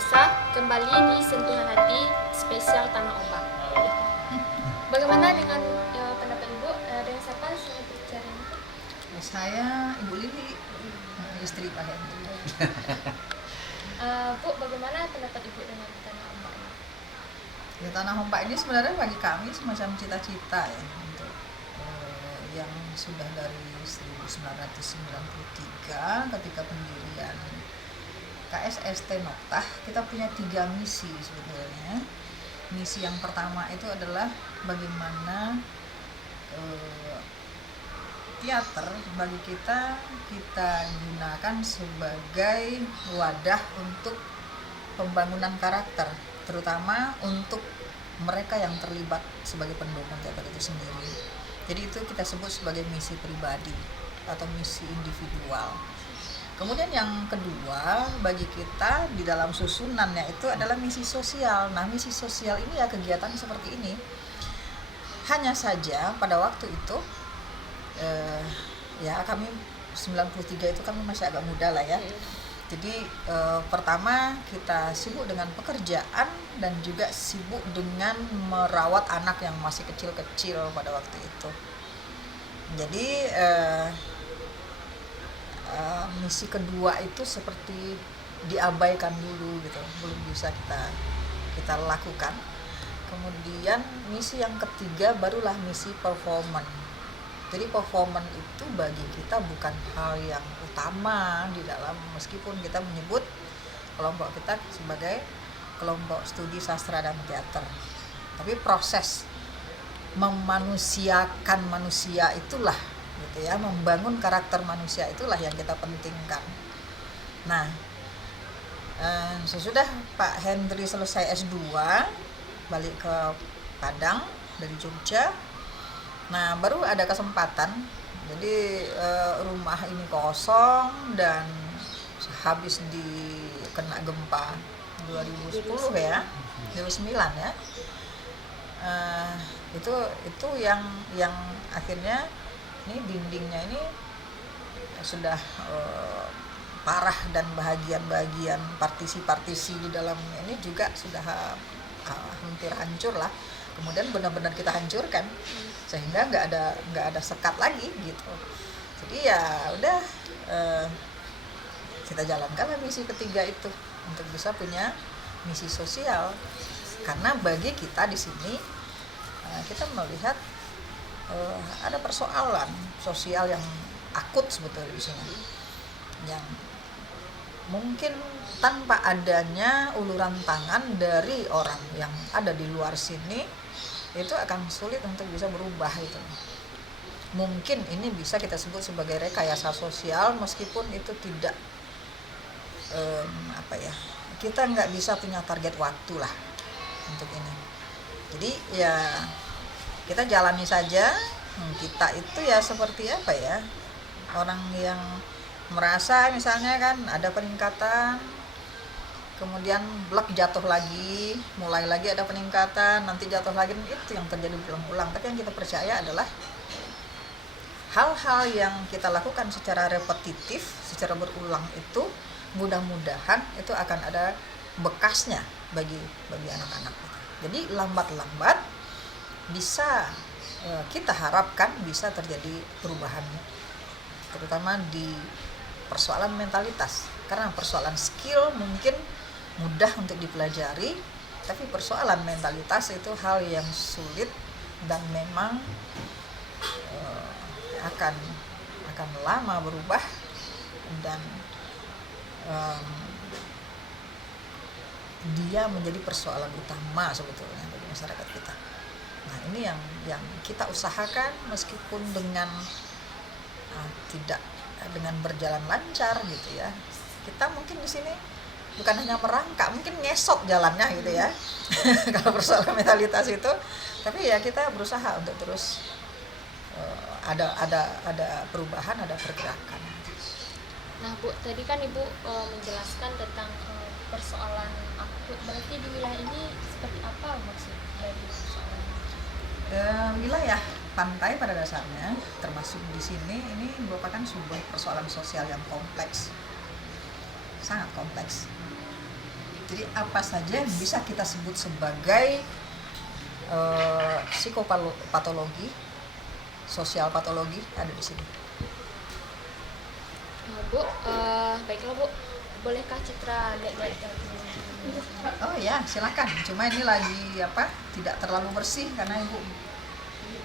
Nusa, kembali di Sentuhan Hati spesial Tanah Ombak. Bagaimana dengan pendapat Ibu? Dengan siapa saya bicara? Saya Ibu Lili, istri Pak Hendri. Bu, bagaimana pendapat Ibu dengan Tanah Ombak? Ya, Tanah Ombak ini sebenarnya bagi kami semacam cita-cita ya, untuk yang sudah dari 1993 ketika pendirian KSST Noktah. Kita punya 3 misi sebetulnya. Misi yang pertama itu adalah bagaimana teater bagi kita gunakan sebagai wadah untuk pembangunan karakter, terutama untuk mereka yang terlibat sebagai pendukung teater itu sendiri. Jadi itu kita sebut sebagai misi pribadi atau misi individual. Kemudian yang kedua bagi kita di dalam susunannya itu adalah misi sosial. Nah, misi sosial ini ya kegiatan seperti ini. Hanya saja pada waktu itu ya kami 93 itu kami masih agak muda lah ya. Jadi pertama kita sibuk dengan pekerjaan dan juga sibuk dengan merawat anak yang masih kecil-kecil pada waktu itu. Jadi misi kedua itu seperti diabaikan dulu gitu, belum bisa kita lakukan. Kemudian misi yang ketiga barulah misi performance. Jadi performance itu bagi kita bukan hal yang utama di dalam, meskipun kita menyebut kelompok kita sebagai kelompok studi sastra dan teater. Tapi proses memanusiakan manusia itulah gitu ya, membangun karakter manusia itulah yang kita pentingkan. Nah, sesudah Pak Hendri selesai S2 balik ke Padang dari Jogja. Nah, baru ada kesempatan. Jadi rumah ini kosong dan habis kena gempa 2010 ya, 2009 ya. Itu yang akhirnya ini dindingnya ini sudah parah dan bagian-bagian partisi-partisi di dalam ini juga sudah hampir hancur lah. Kemudian benar-benar kita hancurkan sehingga nggak ada sekat lagi gitu. Jadi ya udah kita jalankan misi ketiga itu untuk bisa punya misi sosial, karena bagi kita di sini kita melihat ada persoalan sosial yang akut sebetulnya di sini, yang mungkin tanpa adanya uluran tangan dari orang yang ada di luar sini itu akan sulit untuk bisa berubah itu. Mungkin ini bisa kita sebut sebagai rekayasa sosial, meskipun itu tidak kita nggak bisa punya target waktu lah untuk ini. Jadi ya kita jalani saja. Kita itu ya seperti apa ya, orang yang merasa misalnya kan ada peningkatan, kemudian blok jatuh lagi, mulai lagi ada peningkatan, nanti jatuh lagi, itu yang terjadi berulang-ulang. Tapi yang kita percaya adalah hal-hal yang kita lakukan secara repetitif, secara berulang itu mudah-mudahan itu akan ada bekasnya bagi anak-anak. Jadi lambat-lambat bisa kita harapkan bisa terjadi perubahan, terutama di persoalan mentalitas. Karena persoalan skill mungkin mudah untuk dipelajari, tapi persoalan mentalitas itu hal yang sulit dan memang akan lama berubah, dan dia menjadi persoalan utama sebetulnya bagi masyarakat kita. Nah, ini yang kita usahakan, meskipun dengan tidak dengan berjalan lancar gitu ya. Kita mungkin di sini bukan hanya merangkak, mungkin ngesot jalannya gitu ya. Kalau persoalan mentalitas itu, tapi ya kita berusaha untuk terus ada perubahan, ada pergerakan. Nah, Bu, tadi kan Ibu menjelaskan tentang persoalan akut. Berarti di wilayah ini seperti apa maksud dari persoalan? Wilayah pantai pada dasarnya, termasuk di sini, ini merupakan sebuah persoalan sosial yang kompleks, sangat kompleks. Jadi apa saja yang bisa kita sebut sebagai psikopatologi, sosial patologi ada di sini. Bu, baiklah Bu, bolehkah Citra lihat-lihat? Oh ya, silakan. Cuma ini lagi tidak terlalu bersih karena Ibu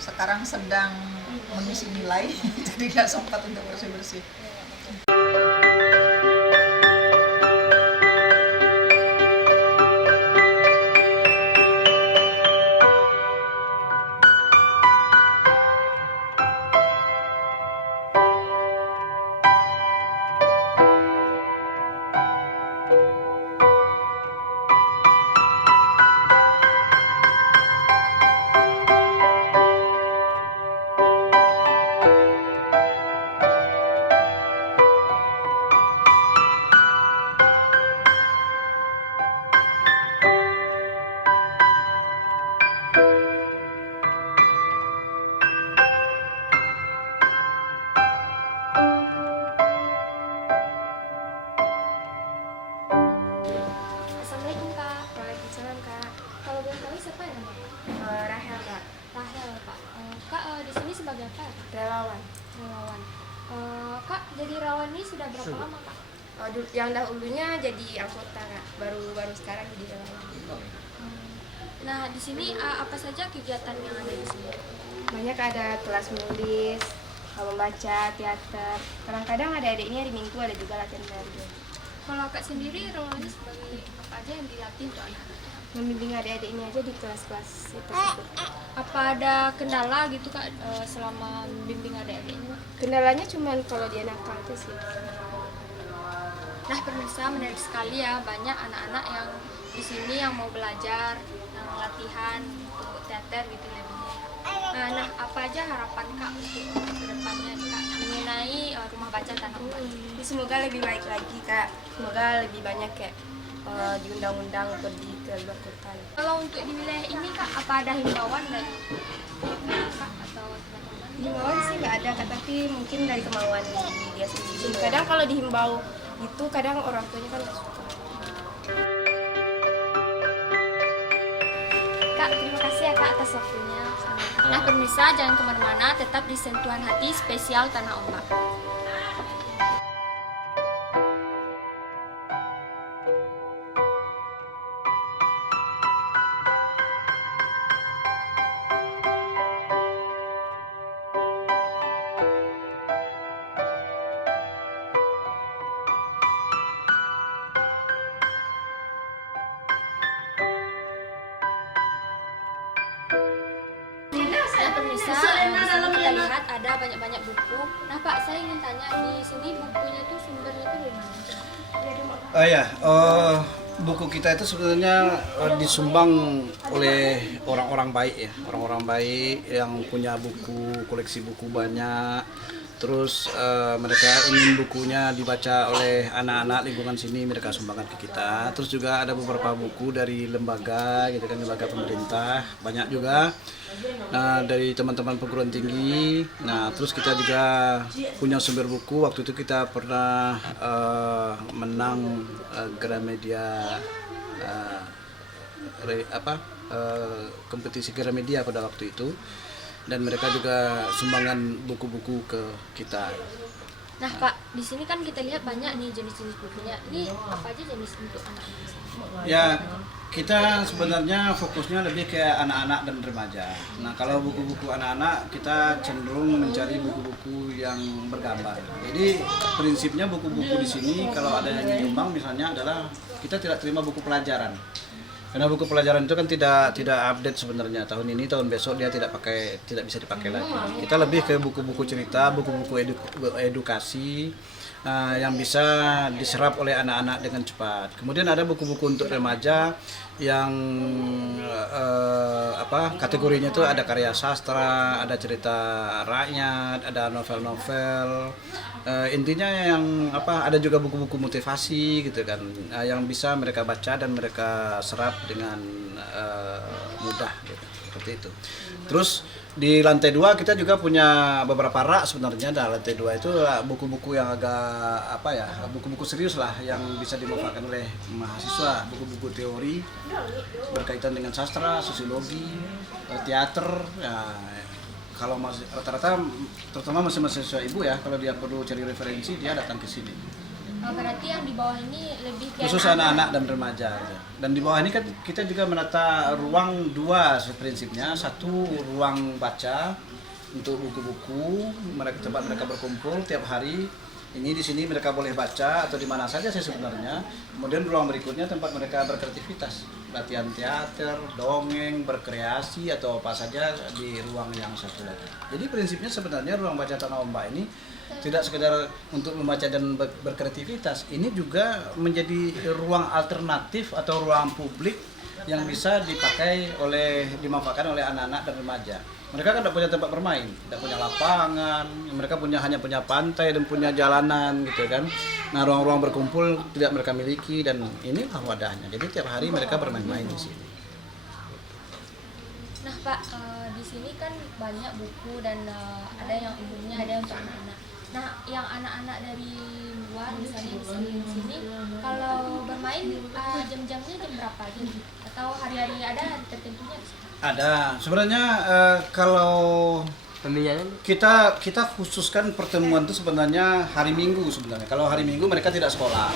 sekarang sedang mengisi nilai, jadi nggak sempat untuk bersih-bersih. Assalamualaikum Kak. Waalaikumsalam Kak. Kalau boleh tahu siapa yang nama Kak? Rahel Kak, Rahel Pak. Kak di sini sebagai apa? relawan. Relawan. Kak jadi relawan ini sudah berapa lama Kak? Yang dahulunya jadi anggota Kak, baru sekarang jadi relawan. Nah di sini apa saja kegiatan yang ada di sini? Banyak ada kelas menulis, membaca, teater. Kadang-kadang ada adiknya di minggu ada juga latihan menari. Kalau Kak sendiri relawannya sebagai apa aja yang dilatih untuk anak-anak? Membimbing adik-adiknya aja di kelas-kelas tersebut. Apa ada kendala gitu Kak selama membimbing adik-adiknya? Kendalanya cuma kalau dia nakal aja sih. Nah pemirsa, menarik sekali ya, banyak anak-anak yang di sini yang mau belajar, yang latihan untuk teater gitu lebihnya. Nah apa aja harapan Kak untuk kedepannya Kak mengenai rumah baca Tanah Ombak? Semoga lebih baik lagi Kak. Semoga lebih banyak kayak diundang-undang pergi ke luar kota. Kalau untuk di wilayah ini Kak, apa ada himbauan dari Kak atau teman-teman? Himbauan sih nggak ada Kak, tapi mungkin dari kemauan dia sendiri. Kadang kalau dihimbau itu kadang orang tuanya kan nggak suka. Kak, terima kasih ya Kak atas waktunya. Nah pemirsa, jangan kemana-mana, tetap di Sentuhan Hati spesial Tanah Ombak. Nah pemirsa, di sini kita lihat ada banyak-banyak buku. Nah Pak, saya ingin tanya di sini bukunya itu sumbernya itu dari mana? Buku kita itu sebenarnya disumbang oleh orang-orang baik ya, orang-orang baik yang punya buku, koleksi buku banyak. Terus mereka ingin bukunya dibaca oleh anak-anak lingkungan sini, mereka sumbangkan ke kita. Terus juga ada beberapa buku dari lembaga, gitu kan, lembaga pemerintah, banyak juga. Nah, dari teman-teman perguruan tinggi. Nah, terus kita juga punya sumber buku. Waktu itu kita pernah menang Gramedia kompetisi Gramedia pada waktu itu. Dan mereka juga sumbangan buku-buku ke kita. Nah Pak, di sini kan kita lihat banyak nih jenis-jenis bukunya. Ini apa aja jenis untuk anak-anak? Ya, kita sebenarnya fokusnya lebih ke anak-anak dan remaja. Nah, kalau buku-buku anak-anak kita cenderung mencari buku-buku yang bergambar. Jadi prinsipnya buku-buku di sini kalau ada yang nyumbang misalnya adalah kita tidak terima buku pelajaran. Karena buku pelajaran itu kan tidak update sebenarnya, tahun ini tahun besok dia tidak bisa dipakai lagi. Kita lebih ke buku-buku cerita, buku-buku edukasi yang bisa diserap oleh anak-anak dengan cepat. Kemudian ada buku-buku untuk remaja yang kategorinya itu ada karya sastra, ada cerita rakyat, ada novel-novel. Intinya yang ada juga buku-buku motivasi gitu kan, yang bisa mereka baca dan mereka serap dengan mudah gitu, seperti itu. Terus Di lantai 2 kita juga punya beberapa rak sebenarnya. Di lantai 2 itu buku-buku yang agak apa ya, buku-buku serius lah yang bisa dimanfaatkan oleh mahasiswa, buku-buku teori berkaitan dengan sastra, sosiologi, teater. Ya, kalau masih rata-rata terutama masih mahasiswa ibu ya, kalau dia perlu cari referensi dia datang ke sini. Berarti yang di bawah ini lebih ke Khusus anak-anak dan remaja gitu. Dan di bawah ini kan kita juga menata ruang 2 prinsipnya. Satu ruang baca untuk buku-buku, tempat mereka berkumpul tiap hari. Ini di sini mereka boleh baca atau di mana saja sih sebenarnya. Kemudian ruang berikutnya tempat mereka berkreativitas, latihan teater, dongeng, berkreasi atau apa saja di ruang yang satu lagi. Jadi prinsipnya sebenarnya ruang baca Tanah Ombak ini tidak sekedar untuk membaca dan berkreativitas, ini juga menjadi ruang alternatif atau ruang publik yang bisa dimanfaatkan oleh anak-anak dan remaja. Mereka kan tidak punya tempat bermain, tidak punya lapangan, mereka hanya punya pantai dan punya jalanan gitu kan. Nah, ruang-ruang berkumpul tidak mereka miliki dan inilah wadahnya. Jadi tiap hari mereka bermain-main di sini. Nah Pak, di sini kan banyak buku dan ada yang umumnya, ada yang untuk anak-anak. Nah, yang anak-anak dari luar misalnya di sini, kalau bermain jam-jamnya jam berapa aja? Atau hari-hari ada hari tertentunya? Ada. Sebenarnya kalau kita khususkan pertemuan itu sebenarnya hari Minggu sebenarnya. Kalau hari Minggu mereka tidak sekolah.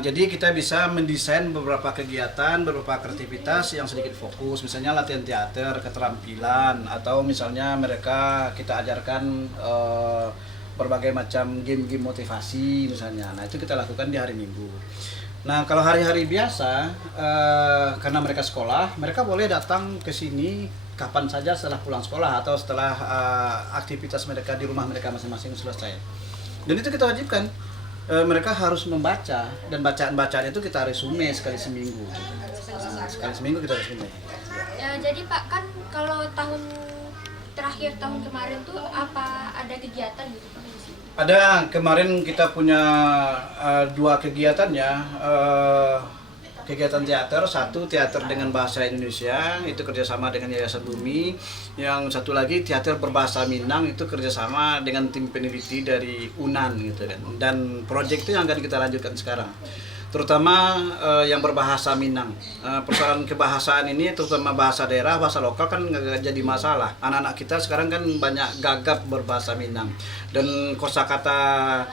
Jadi kita bisa mendesain beberapa kegiatan, beberapa aktivitas yang sedikit fokus, misalnya latihan teater, keterampilan, atau misalnya kita ajarkan berbagai macam game-game motivasi misalnya. Nah, itu kita lakukan di hari Minggu. Nah, kalau hari-hari biasa, karena mereka sekolah, mereka boleh datang ke sini kapan saja setelah pulang sekolah atau setelah aktivitas mereka di rumah mereka masing-masing selesai. Dan itu kita wajibkan. Mereka harus membaca, dan bacaan-bacaan itu kita resume sekali seminggu. Sekali seminggu kita resume. Ya, jadi Pak, kan kalau tahun kemarin tuh apa ada kegiatan gitu Pak? Ada, kemarin kita punya 2 kegiatan ya. Kegiatan teater, satu teater dengan bahasa Indonesia, itu kerjasama dengan Yayasan Bumi. Yang satu lagi teater berbahasa Minang, itu kerjasama dengan tim peneliti dari UNAN gitu kan. Dan proyek itu yang akan kita lanjutkan sekarang, terutama yang berbahasa Minang. Persoalan kebahasaan ini, terutama bahasa daerah, bahasa lokal kan nggak jadi masalah. Anak-anak kita sekarang kan banyak gagap berbahasa Minang, dan kosakata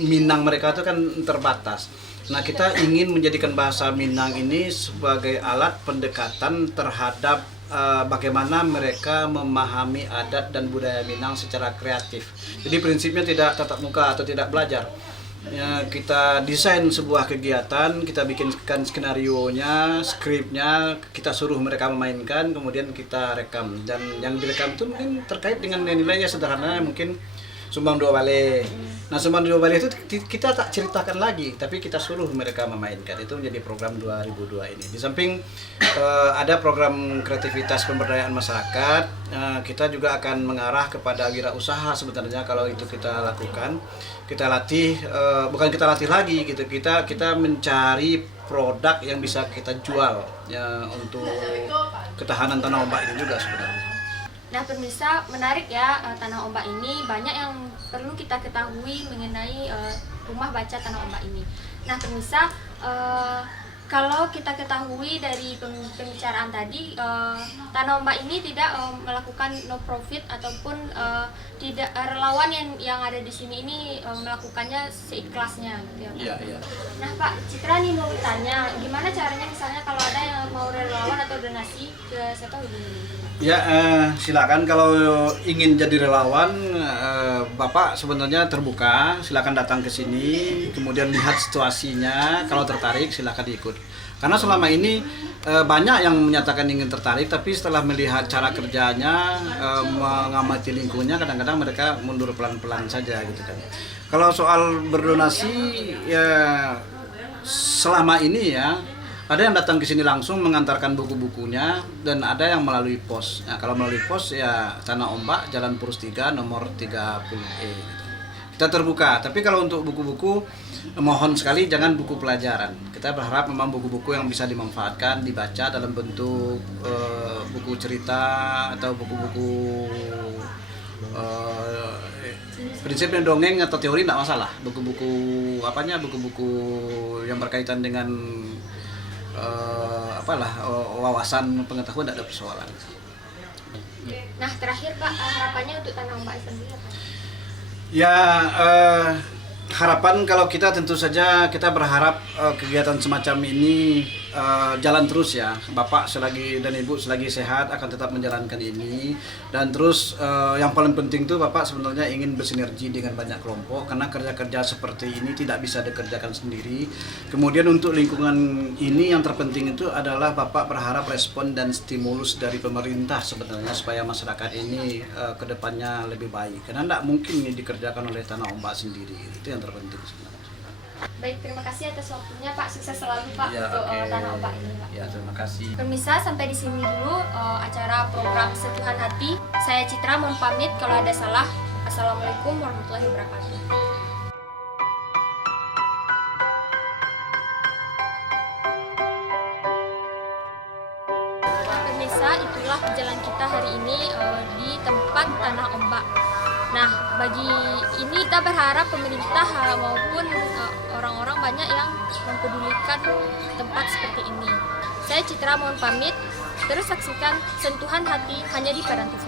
Minang mereka itu kan terbatas. Nah, kita ingin menjadikan bahasa Minang ini sebagai alat pendekatan terhadap bagaimana mereka memahami adat dan budaya Minang secara kreatif. Jadi prinsipnya tidak tatap muka atau tidak belajar. Ya, kita desain sebuah kegiatan, kita bikinkan skenarionya, skripnya, kita suruh mereka memainkan, kemudian kita rekam. Dan yang direkam itu mungkin terkait dengan nilainya sederhana, mungkin sumbang 2 bale. Nah, sumbang 2 bale itu kita tak ceritakan lagi, tapi kita suruh mereka memainkan. Itu menjadi program 2002 ini. Di samping ada program kreativitas pemberdayaan masyarakat, kita juga akan mengarah kepada wirausaha sebenarnya kalau itu kita lakukan. Kita latih, bukan kita latih lagi gitu, kita mencari produk yang bisa kita jual ya, untuk ketahanan Tanah Ombak ini juga sebenarnya. Nah pemirsa, menarik ya, Tanah Ombak ini banyak yang perlu kita ketahui mengenai rumah baca Tanah Ombak ini. Nah pemirsa, kalau kita ketahui dari pembicaraan tadi, Tanah Ombak ini tidak melakukan no profit ataupun tidak relawan yang ada di sini ini melakukannya seikhlasnya gitu ya. Iya. Nah Pak Citra nih mau tanya, gimana caranya misalnya kalau ada yang mau relawan atau donasi ke siapa hubungi? Ya, silakan kalau ingin jadi relawan, Bapak sebenarnya terbuka, silakan datang ke sini, kemudian lihat situasinya, kalau tertarik silakan ikut. Karena selama ini banyak yang menyatakan ingin tertarik, tapi setelah melihat cara kerjanya, mengamati lingkungannya, kadang-kadang mereka mundur pelan-pelan saja gitu kan. Kalau soal berdonasi, ya selama ini ya, ada yang datang ke sini langsung mengantarkan buku-bukunya, dan ada yang melalui pos. Nah, kalau melalui pos ya Tanah Ombak, Jalan Purus 3 nomor 30E gitu. kita terbuka. Tapi kalau untuk buku-buku, mohon sekali jangan buku pelajaran. Kita berharap memang buku-buku yang bisa dimanfaatkan, dibaca dalam bentuk buku cerita atau buku-buku prinsipnya dongeng atau teori tidak masalah. Buku-buku buku-buku yang berkaitan dengan wawasan pengetahuan tidak ada persoalan. Nah, terakhir Pak, harapannya untuk Tanah Ombak sendiri apa? Ya, harapan kalau kita tentu saja kita berharap kegiatan semacam ini jalan terus ya. Bapak selagi dan Ibu selagi sehat akan tetap menjalankan ini, dan terus yang paling penting tuh Bapak sebenarnya ingin bersinergi dengan banyak kelompok, karena kerja-kerja seperti ini tidak bisa dikerjakan sendiri. Kemudian untuk lingkungan ini yang terpenting itu adalah Bapak berharap respon dan stimulus dari pemerintah sebenarnya supaya masyarakat ini kedepannya lebih baik, karena tidak mungkin ini dikerjakan oleh Tanah Ombak sendiri. Itu yang terpenting sebenarnya. Baik, terima kasih atas waktunya Pak. Sukses selalu Pak Ya, untuk oke. Tanah Ombak ini Pak. Ya, terima kasih. Pemirsa, sampai di sini dulu acara program Sentuhan Hati. Saya Citra mohon pamit kalau ada salah. Assalamualaikum warahmatullahi wabarakatuh. Pemirsa, itulah perjalanan kita hari ini di tempat Tanah Ombak. Nah, bagi ini kita berharap pemerintah maupun orang-orang banyak yang mempedulikan tempat seperti ini. Saya Citra mohon pamit. Terus saksikan Sentuhan Hati hanya di Padang TV.